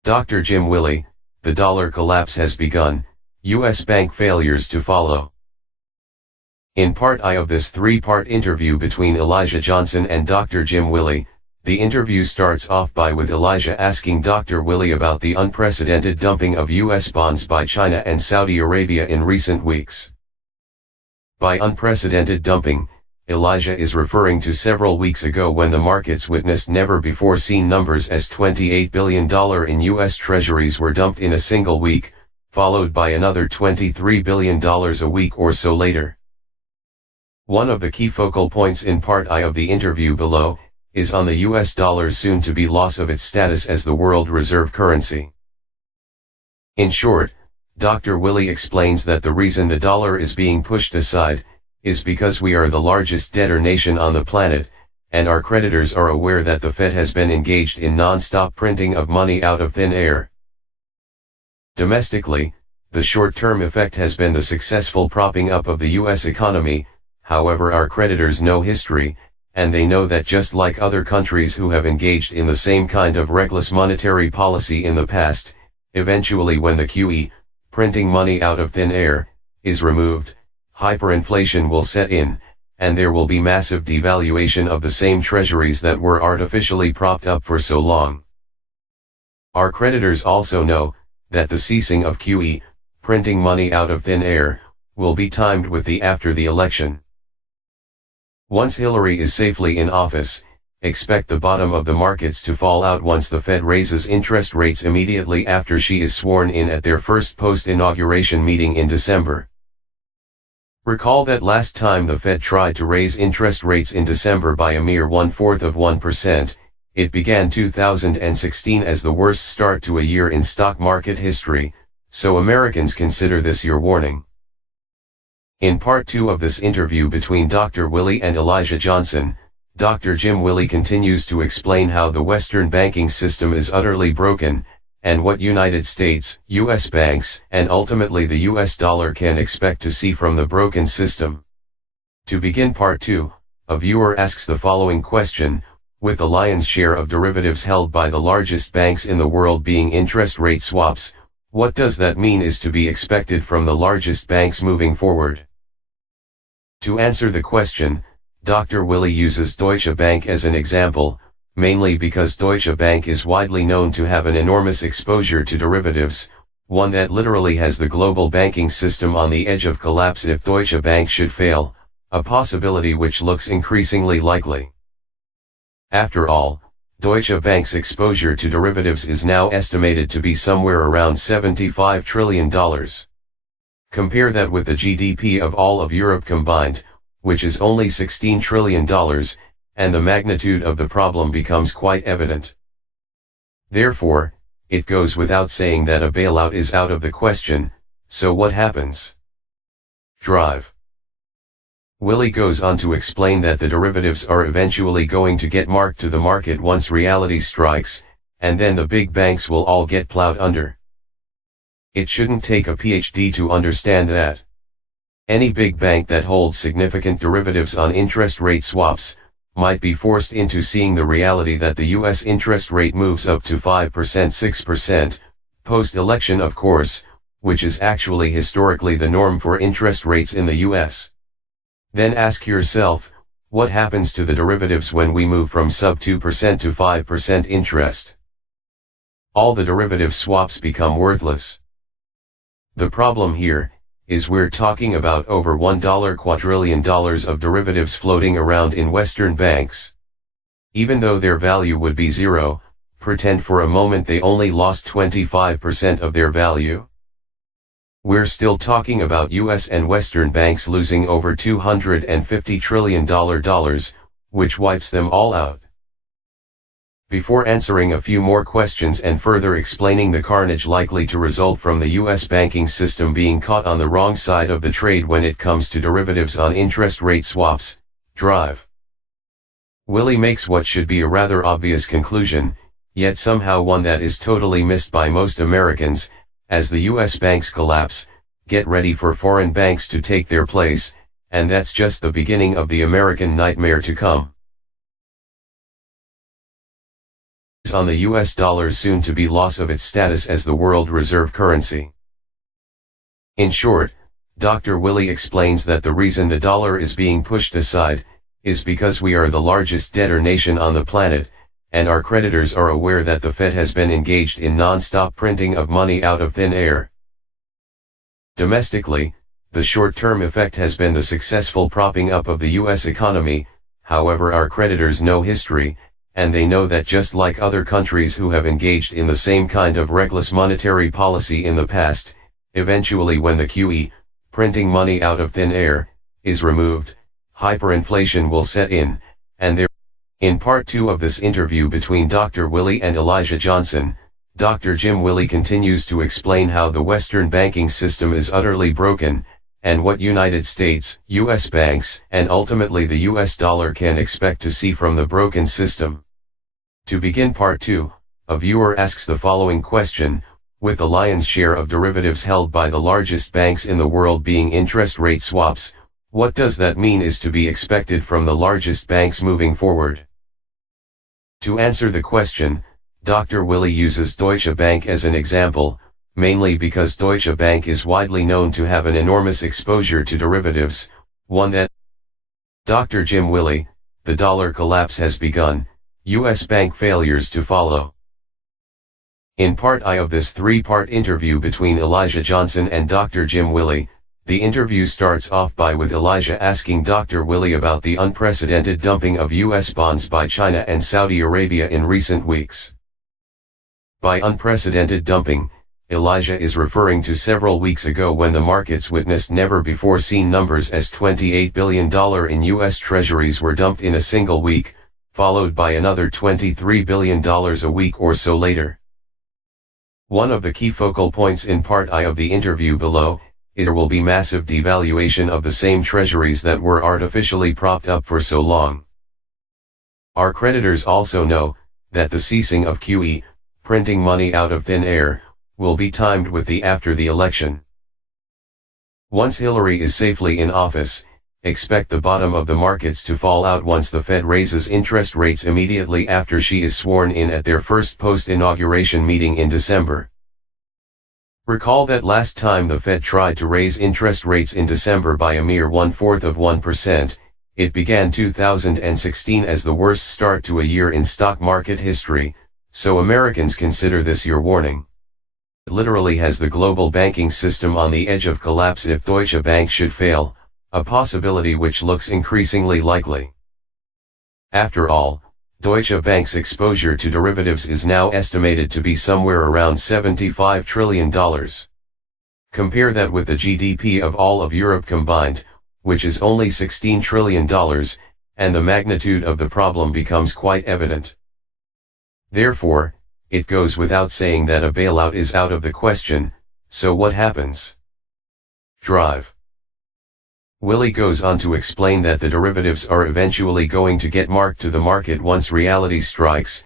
Dr. Jim Willie, the dollar collapse has begun, U.S. bank failures to follow. In Part I of this three-part interview between Elijah Johnson and Dr. Jim Willie, the interview starts off with Elijah asking Dr. Willie about the unprecedented dumping of U.S. bonds by China and Saudi Arabia in recent weeks. By unprecedented dumping, Elijah is referring to several weeks ago when the markets witnessed never-before-seen numbers as $28 billion in U.S. Treasuries were dumped in a single week, followed by another $23 billion a week or so later. One of the key focal points in Part I of the interview below, is on the U.S. dollar's soon-to-be loss of its status as the world reserve currency. In short, Dr. Willie explains that the reason the dollar is being pushed aside, is because we are the largest debtor nation on the planet, and our creditors are aware that the Fed has been engaged in non-stop printing of money out of thin air. Domestically, the short-term effect has been the successful propping up of the U.S. economy. However, our creditors know history, and they know that just like other countries who have engaged in the same kind of reckless monetary policy in the past, eventually when the QE, printing money out of thin air, is removed, hyperinflation will set in, and there will be massive devaluation of the same treasuries that were artificially propped up for so long. Our creditors also know that the ceasing of QE, printing money out of thin air, will be timed with after the election. Once Hillary is safely in office, expect the bottom of the markets to fall out once the Fed raises interest rates immediately after she is sworn in at their first post-inauguration meeting in December. Recall that last time the Fed tried to raise interest rates in December by a mere 1/4 of 1%, it began 2016 as the worst start to a year in stock market history, so Americans consider this your warning. In Part 2 of this interview between Dr. Willie and Elijah Johnson, Dr. Jim Willie continues to explain how the Western banking system is utterly broken, and what United States, U.S. banks, and ultimately the U.S. dollar can expect to see from the broken system. To begin Part 2, a viewer asks the following question: with the lion's share of derivatives held by the largest banks in the world being interest rate swaps, what does that mean is to be expected from the largest banks moving forward? To answer the question, Dr. Willie uses Deutsche Bank as an example, mainly because Deutsche Bank is widely known to have an enormous exposure to derivatives, one that literally has the global banking system on the edge of collapse if Deutsche Bank should fail, a possibility which looks increasingly likely. After all, Deutsche Bank's exposure to derivatives is now estimated to be somewhere around $75 trillion. Compare that with the GDP of all of Europe combined, which is only $16 trillion, and the magnitude of the problem becomes quite evident. Therefore, it goes without saying that a bailout is out of the question, so what happens? Drive. Willie goes on to explain that the derivatives are eventually going to get marked to the market once reality strikes, and then the big banks will all get plowed under. It shouldn't take a PhD to understand that. Any big bank that holds significant derivatives on interest rate swaps, might be forced into seeing the reality that the U.S. interest rate moves up to 5%, 6%, post-election of course, which is actually historically the norm for interest rates in the U.S. Then ask yourself, what happens to the derivatives when we move from sub 2% to 5% interest? All the derivative swaps become worthless. The problem here, is we're talking about over $1 quadrillion of derivatives floating around in Western banks. Even though their value would be zero, pretend for a moment they only lost 25% of their value. We're still talking about US and Western banks losing over $250 trillion, which wipes them all out. Before answering a few more questions and further explaining the carnage likely to result from the U.S. banking system being caught on the wrong side of the trade when it comes to derivatives on interest rate swaps, drive. Willie makes what should be a rather obvious conclusion, yet somehow one that is totally missed by most Americans: as the U.S. banks collapse, get ready for foreign banks to take their place, and that's just the beginning of the American nightmare to come. on the US dollar's soon-to-be loss of its status as the world reserve currency. In short, Dr. Willie explains that the reason the dollar is being pushed aside, is because we are the largest debtor nation on the planet, and our creditors are aware that the Fed has been engaged in non-stop printing of money out of thin air. Domestically, the short-term effect has been the successful propping up of the US economy. However, our creditors know history, and they know that just like other countries who have engaged in the same kind of reckless monetary policy in the past, eventually when the QE, printing money out of thin air, is removed, hyperinflation will set in, and there. In part 2 of this interview between Dr. Willie and Elijah Johnson, Dr. Jim Willie continues to explain how the Western banking system is utterly broken, and what United States, U.S. banks, and ultimately the U.S. dollar can expect to see from the broken system. To begin part 2, a viewer asks the following question: with the lion's share of derivatives held by the largest banks in the world being interest rate swaps, what does that mean is to be expected from the largest banks moving forward? To answer the question, Dr. Willie uses Deutsche Bank as an example, mainly because Deutsche Bank is widely known to have an enormous exposure to derivatives, one that. Dr. Jim Willie, the dollar collapse has begun, U.S. bank failures to follow. In part I of this three-part interview between Elijah Johnson and Dr. Jim Willie, the interview starts off with Elijah asking Dr. Willie about the unprecedented dumping of U.S. bonds by China and Saudi Arabia in recent weeks. By unprecedented dumping, Elijah is referring to several weeks ago when the markets witnessed never-before-seen numbers as $28 billion in U.S. Treasuries were dumped in a single week, followed by another $23 billion a week or so later. One of the key focal points in part I of the interview below, is there will be massive devaluation of the same treasuries that were artificially propped up for so long. Our creditors also know that the ceasing of QE, printing money out of thin air, will be timed with the after the election. Once Hillary is safely in office, expect the bottom of the markets to fall out once the Fed raises interest rates immediately after she is sworn in at their first post-inauguration meeting in December. Recall that last time the Fed tried to raise interest rates in December by a mere 1/4 of 1%, it began 2016 as the worst start to a year in stock market history, so Americans consider this your warning. It literally has the global banking system on the edge of collapse if Deutsche Bank should fail, a possibility which looks increasingly likely. After all, Deutsche Bank's exposure to derivatives is now estimated to be somewhere around $75 trillion. Compare that with the GDP of all of Europe combined, which is only $16 trillion, and the magnitude of the problem becomes quite evident. Therefore, it goes without saying that a bailout is out of the question, so what happens? Drive. Willie goes on to explain that the derivatives are eventually going to get marked to the market once reality strikes,